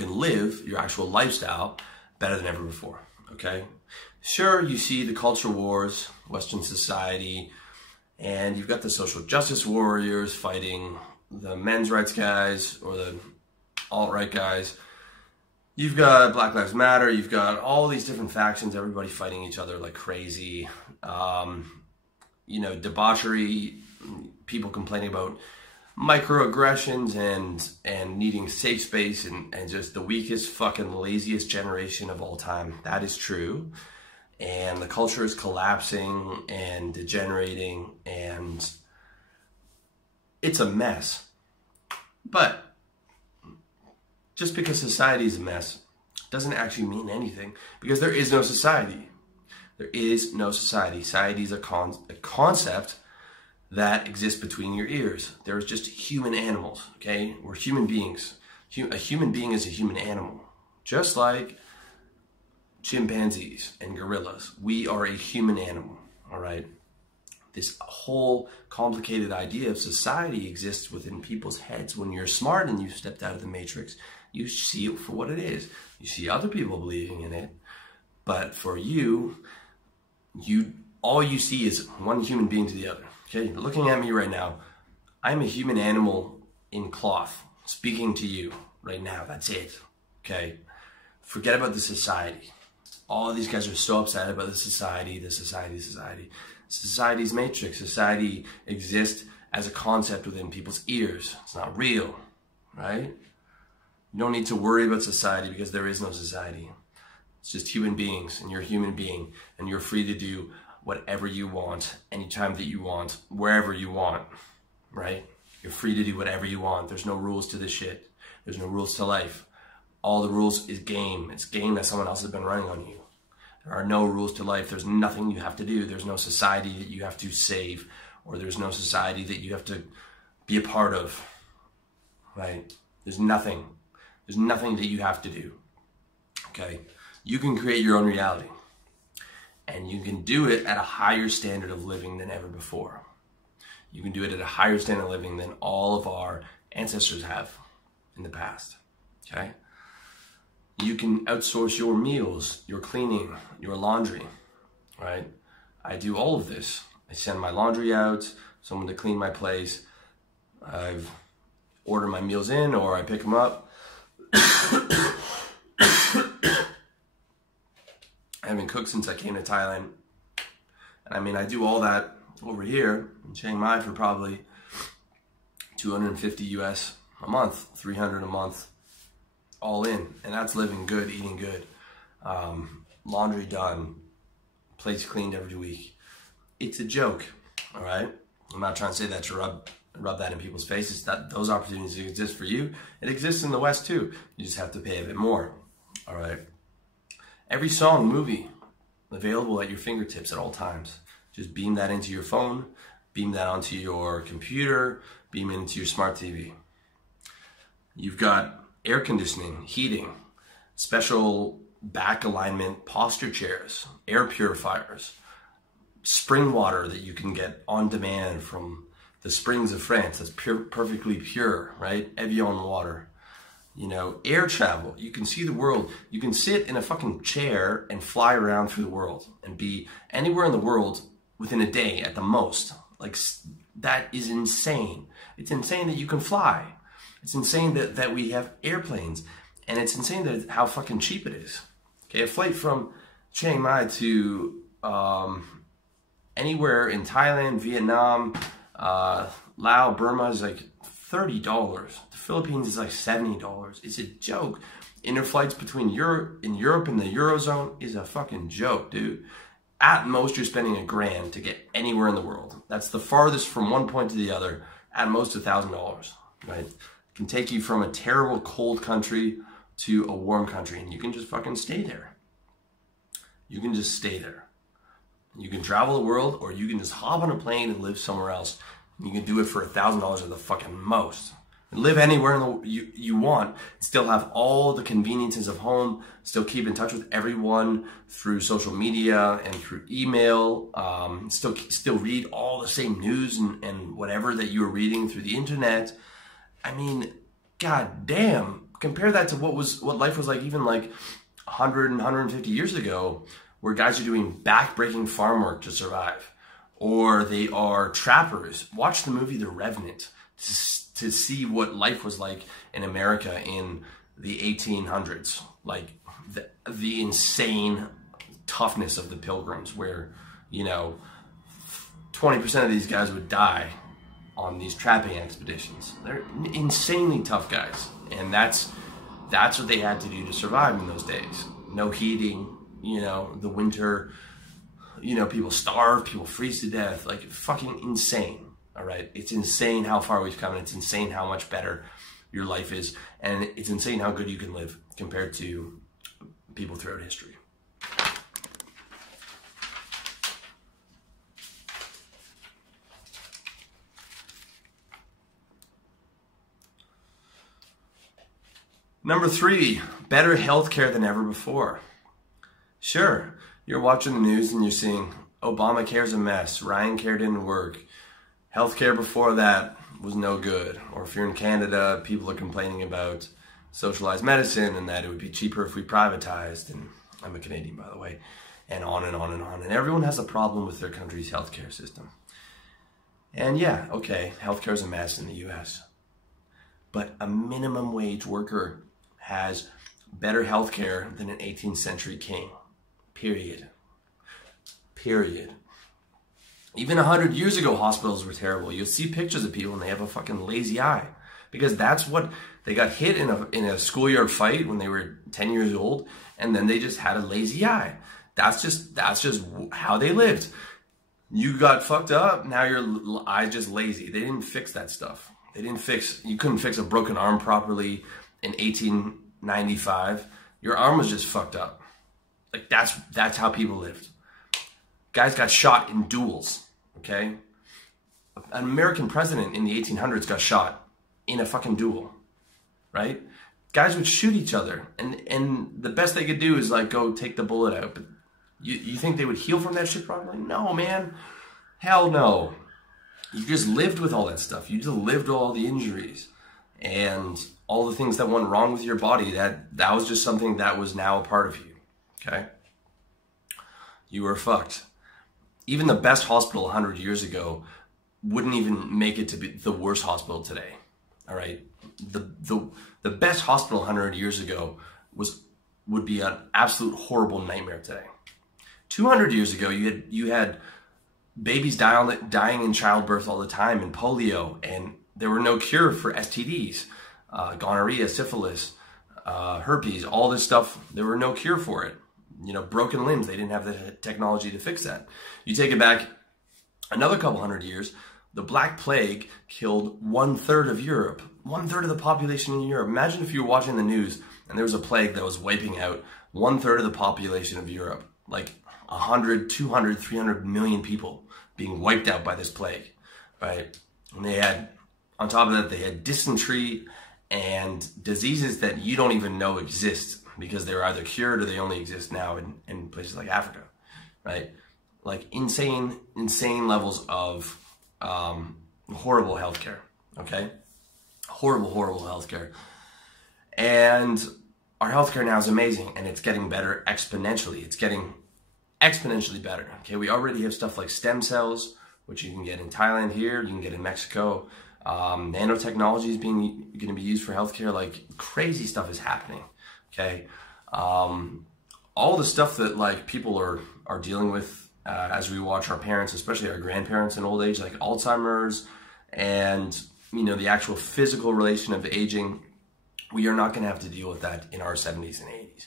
can live your actual lifestyle better than ever before, okay? Sure, you see the culture wars, Western society, and you've got the social justice warriors fighting the men's rights guys or the alt-right guys. You've got Black Lives Matter, you've got all these different factions, everybody fighting each other like crazy. You know, debauchery, people complaining about microaggressions and needing safe space and just the weakest, fucking laziest generation of all time. That is true. And the culture is collapsing and degenerating, and it's a mess. But just because society is a mess doesn't actually mean anything, because there is no society. There is no society. Society is a concept that exists between your ears. There's just human animals, okay? We're human beings. A human being is a human animal. Just like chimpanzees and gorillas. We are a human animal, all right? This whole complicated idea of society exists within people's heads. When you're smart and you've stepped out of the matrix, you see it for what it is. You see other people believing in it, but for you, all you see is one human being to the other. Okay, looking at me right now, I'm a human animal in cloth, speaking to you right now. That's it. Okay, forget about the society. All of these guys are so upset about the society. Society's matrix. Society exists as a concept within people's ears. It's not real, right? You don't need to worry about society because there is no society. It's just human beings, and you're a human being, and you're free to do whatever you want, anytime that you want, wherever you want, right? You're free to do whatever you want. There's no rules to this shit. There's no rules to life. All the rules is game. It's game that someone else has been running on you. There are no rules to life. There's nothing you have to do. There's no society that you have to save, or there's no society that you have to be a part of, right? There's nothing. There's nothing that you have to do, okay? You can create your own reality, and you can do it at a higher standard of living than ever before. You can do it at a higher standard of living than all of our ancestors have in the past, okay? You can outsource your meals, your cleaning, your laundry, right? I do all of this. I send my laundry out, someone to clean my place. I've ordered my meals in, or I pick them up. I haven't cooked since I came to Thailand. And I mean, I do all that over here in Chiang Mai for probably 250 US a month, 300 a month, all in. And that's living good, eating good. Laundry done, plates cleaned every week. It's a joke, all right? I'm not trying to say that to rub that in people's faces. That those opportunities exist for you. It exists in the West too. You just have to pay a bit more, all right? Every song, movie, available at your fingertips at all times. Just beam that into your phone, beam that onto your computer, beam it into your smart TV. You've got air conditioning, heating, special back alignment posture chairs, air purifiers, spring water that you can get on demand from the springs of France. That's perfectly pure, right? Evian water. You know, air travel. You can see the world. You can sit in a fucking chair and fly around through the world and be anywhere in the world within a day at the most. Like, that is insane. It's insane that you can fly. It's insane that we have airplanes. And it's insane that how fucking cheap it is. Okay, a flight from Chiang Mai to anywhere in Thailand, Vietnam, Laos, Burma is like $30. The Philippines is like $70. It's a joke. Interflights between Europe and the Eurozone is a fucking joke, dude. At most, you're spending $1,000 to get anywhere in the world. That's the farthest from one point to the other. At most, $1,000, right? It can take you from a terrible cold country to a warm country, and you can just fucking stay there. You can just stay there. You can travel the world, or you can just hop on a plane and live somewhere else. You can do it for $1,000 at the fucking most. And live anywhere you want, still have all the conveniences of home, still keep in touch with everyone through social media and through email, still read all the same news and whatever that you were reading through the internet. I mean, god damn, compare that to what life was like even like 100 and 150 years ago, where guys are doing back-breaking farm work to survive, or they are trappers. Watch the movie The Revenant to see what life was like in America in the 1800s, like the insane toughness of the Pilgrims, where, you know, 20% of these guys would die on these trapping expeditions. They're insanely tough guys, and that's what they had to do to survive in those days. No heating, you know, the winter, you know, people starve, people freeze to death, like fucking insane. All right, it's insane how far we've come, and it's insane how much better your life is, and it's insane how good you can live compared to people throughout history. Number 3, better healthcare than ever before. Sure, you're watching the news and you're seeing Obamacare's a mess, Ryan Care didn't work, healthcare before that was no good. Or if you're in Canada, people are complaining about socialized medicine and that it would be cheaper if we privatized. And I'm a Canadian, by the way. And on and on and on. And everyone has a problem with their country's healthcare system. And yeah, okay, healthcare's a mess in the US. But a minimum wage worker has better healthcare than an 18th century king. Period. Period. Even 100 years ago, hospitals were terrible. You'll see pictures of people and they have a fucking lazy eye, because that's what they got hit in a schoolyard fight when they were 10 years old, and then they just had a lazy eye. That's just how they lived. You got fucked up, now your eye's just lazy. They didn't fix that stuff. You couldn't fix a broken arm properly in 1895. Your arm was just fucked up. Like that's how people lived. Guys got shot in duels, okay? An American president in the 1800s got shot in a fucking duel, right? Guys would shoot each other, and the best they could do is like go take the bullet out. But you think they would heal from that shit properly? No, man. Hell no. You just lived with all that stuff. You just lived with all the injuries and all the things that went wrong with your body. That was just something that was now a part of you, okay? You were fucked. Even the best hospital 100 years ago wouldn't even make it to be the worst hospital today, all right? The best hospital 100 years ago would be an absolute horrible nightmare today. 200 years ago, you had babies dying in childbirth all the time, and polio, and there were no cure for STDs, gonorrhea, syphilis, herpes, all this stuff. There were no cure for it. You know, broken limbs, they didn't have the technology to fix that. You take it back another couple hundred years, the Black Plague killed 1/3 of Europe, 1/3 of the population in Europe. Imagine if you were watching the news and there was a plague that was wiping out 1/3 of the population of Europe, like 100, 200, 300 million people being wiped out by this plague, right? And they had, on top of that, they had dysentery and diseases that you don't even know exist, because they're either cured or they only exist now in places like Africa, right? Like insane levels of horrible healthcare, okay? Horrible healthcare. And our healthcare now is amazing, and it's getting better exponentially. It's getting exponentially better, okay? We already have stuff like stem cells, which you can get in Thailand here, you can get in Mexico. Nanotechnology is going to be used for healthcare. Like crazy stuff is happening. Okay, all the stuff that like people are dealing with as we watch our parents, especially our grandparents in old age, like Alzheimer's and, you know, the actual physical relation of aging, we are not going to have to deal with that in our 70s and 80s.